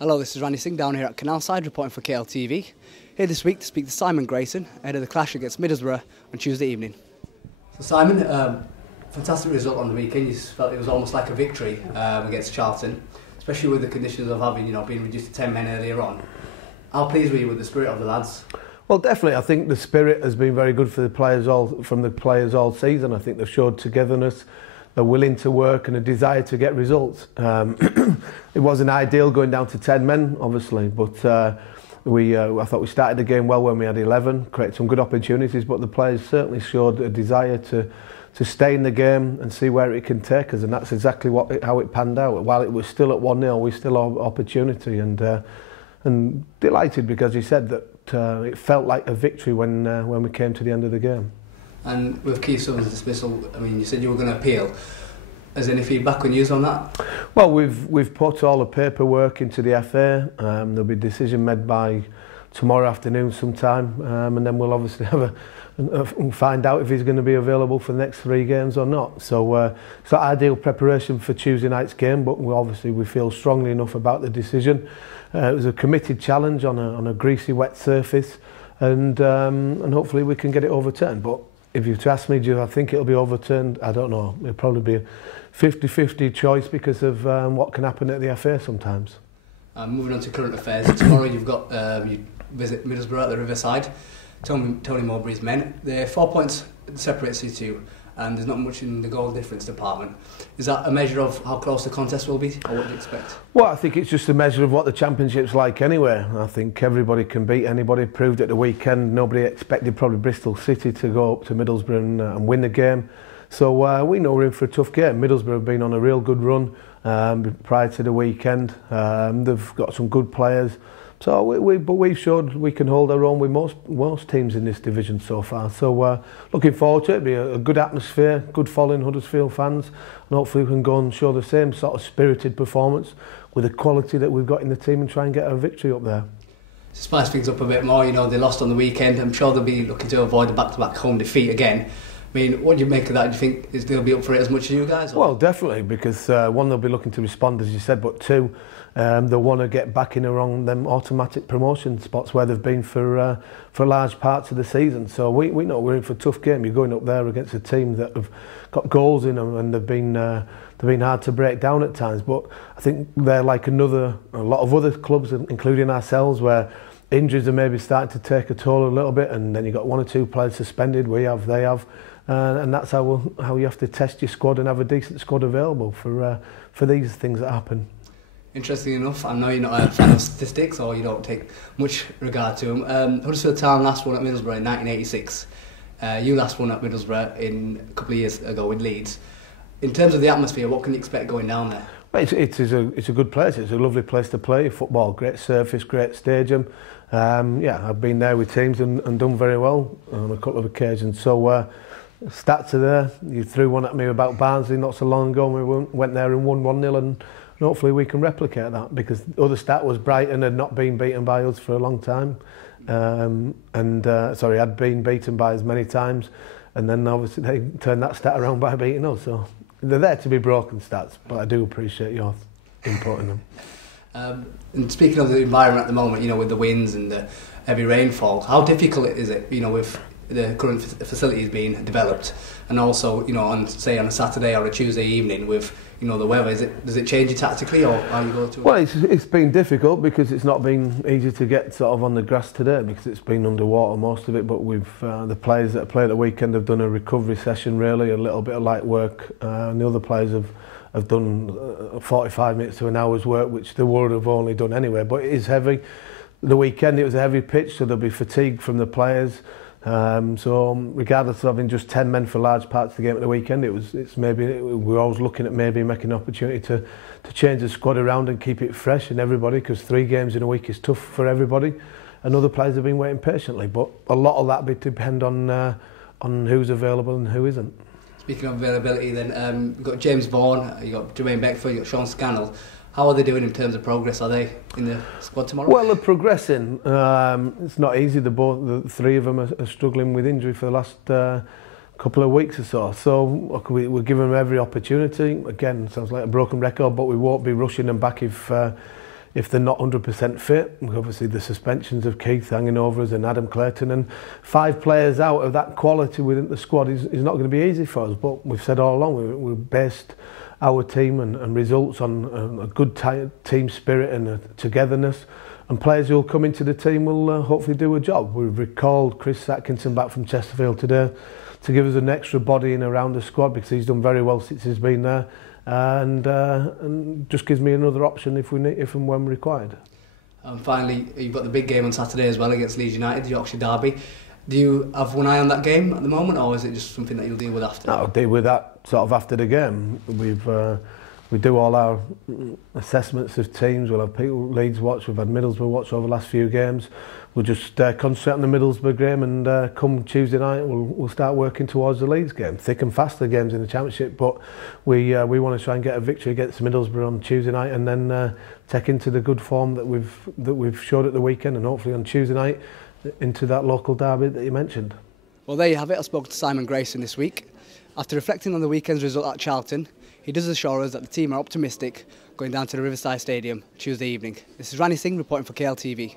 Hello, this is Randy Singh down here at Canalside reporting for KLTV. Here this week to speak to Simon Grayson ahead of the clash against Middlesbrough on Tuesday evening. So Simon, fantastic result on the weekend. You felt it was almost like a victory against Charlton, especially with the conditions of having been reduced to 10 men earlier on. How pleased were you with the spirit of the lads? Well, definitely. I think the spirit has been very good for the players all season. I think they've showed togetherness, a willing to work and a desire to get results. It wasn't ideal going down to 10 men, obviously, but I thought we started the game well when we had 11, created some good opportunities, but the players certainly showed a desire to stay in the game and see where it can take us, and that's exactly how it panned out. While it was still at 1-0, we still have opportunity, and delighted because he said that it felt like a victory when we came to the end of the game. And with Keith Sutherland's dismissal, I mean, you said you were going to appeal. Has any feedback on news on that? Well, we've put all the paperwork into the FA. There'll be a decision made by tomorrow afternoon sometime, and then we'll obviously have find out if he's going to be available for the next 3 games or not. So it's not ideal preparation for Tuesday night's game, but we feel strongly enough about the decision. It was a committed challenge on a greasy, wet surface, and hopefully we can get it overturned. But if you ask me, do I think it'll be overturned? I don't know. It'll probably be a 50-50 choice because of what can happen at the FA sometimes. Moving on to current affairs, tomorrow you've got you visit Middlesbrough at the Riverside. Tony Mowbray's men. They're 4 points separates you two, and there's not much in the goal difference department. Is that a measure of how close the contest will be, or what do you expect? Well, I think it's just a measure of what the Championship's like anyway. I think everybody can beat anybody. Proved at the weekend. Nobody expected probably Bristol City to go up to Middlesbrough and win the game. So we know we're in for a tough game. Middlesbrough have been on a real good run prior to the weekend. They've got some good players. So we've showed we can hold our own with most teams in this division so far. So looking forward to it. It'll be a good atmosphere, good following Huddersfield fans, and hopefully we can go and show the same sort of spirited performance with the quality that we've got in the team and try and get a victory up there. To spice things up a bit more, they lost on the weekend. I'm sure they'll be looking to avoid a back-to-back home defeat again. I mean, what do you make of that? Do you think they'll be up for it as much as you guys? Or? Well, definitely, because one, they'll be looking to respond, as you said, but two, they'll want to get back in around them automatic promotion spots where they've been for large parts of the season. So we know we're in for a tough game. You're going up there against a team that have got goals in them, and they've been hard to break down at times. But I think they're like a lot of other clubs, including ourselves, where injuries are maybe starting to take a toll a little bit, and then you've got 1 or 2 players suspended. They have. And that's how you have to test your squad and have a decent squad available for these things that happen. Interesting enough, I know you're not a fan of statistics, or you don't take much regard to them. Huddersfield Town last won at Middlesbrough in 1986. You last won at Middlesbrough a couple of years ago with Leeds. In terms of the atmosphere, what can you expect going down there? Well, it's a good place. It's a lovely place to play football. Great surface, great stadium. I've been there with teams and done very well on a couple of occasions. So. Stats are there. You threw one at me about Barnsley not so long ago, and we went there and won 1-0, and hopefully we can replicate that, because the other stat was Brighton had not been beaten by us for a long time, had been beaten by us many times, and then obviously they turned that stat around by beating us. So they're there to be broken stats, but I do appreciate your input in them. And speaking of the environment at the moment, with the winds and the heavy rainfall, how difficult is it, with the current facilities being developed, and also on a Saturday or a Tuesday evening with the weather? Does it change you tactically, or how you go to it? Well, it's been difficult because it's not been easy to get sort of on the grass today because it's been underwater most of it. But the players that play at the weekend have done a recovery session, really a little bit of light work, and the other players have done 45 minutes to an hour's work, which they would have only done anyway. But it is heavy. The weekend it was a heavy pitch, so there'll be fatigue from the players. So regardless of having just 10 men for large parts of the game at the weekend, we're always looking at maybe making an opportunity to change the squad around and keep it fresh in everybody, because 3 games in a week is tough for everybody, and other players have been waiting patiently. But a lot of that will depend on who's available and who isn't. Speaking of availability, then you've got James Vaughan, you've got Jermaine Beckford, you've got Sean Scannell. How are they doing in terms of progress? Are they in the squad tomorrow? Well, they're progressing. It's not easy. The 3 of them are struggling with injury for the last couple of weeks or so. So we're giving them every opportunity. Again, sounds like a broken record, but we won't be rushing them back if if they're not 100% fit. Obviously the suspensions of Keith hanging over us and Adam Clayton, and 5 players out of that quality within the squad is not going to be easy for us. But we've said all along, we've based our team and results on a good team spirit and a togetherness, and players who will come into the team will hopefully do a job. We've recalled Chris Atkinson back from Chesterfield today to give us an extra body in around the squad, because he's done very well since he's been there, and just gives me another option if and when required. And finally, you've got the big game on Saturday as well against Leeds United, the Yorkshire derby. Do you have one eye on that game at the moment, or is it just something that you'll deal with after? I'll deal with that sort of after the game. We do all our assessments of teams. We'll have people Leeds watch. We've had Middlesbrough watch over the last few games. We'll just concentrate on the Middlesbrough game, and come Tuesday night we'll start working towards the Leeds game. Thick and fast, the games in the Championship, but we want to try and get a victory against Middlesbrough on Tuesday night, and then take into the good form that we've showed at the weekend, and hopefully on Tuesday night into that local derby that you mentioned. Well, there you have it. I spoke to Simon Grayson this week. After reflecting on the weekend's result at Charlton, he does assure us that the team are optimistic going down to the Riverside Stadium Tuesday evening. This is Rani Singh reporting for KLTV.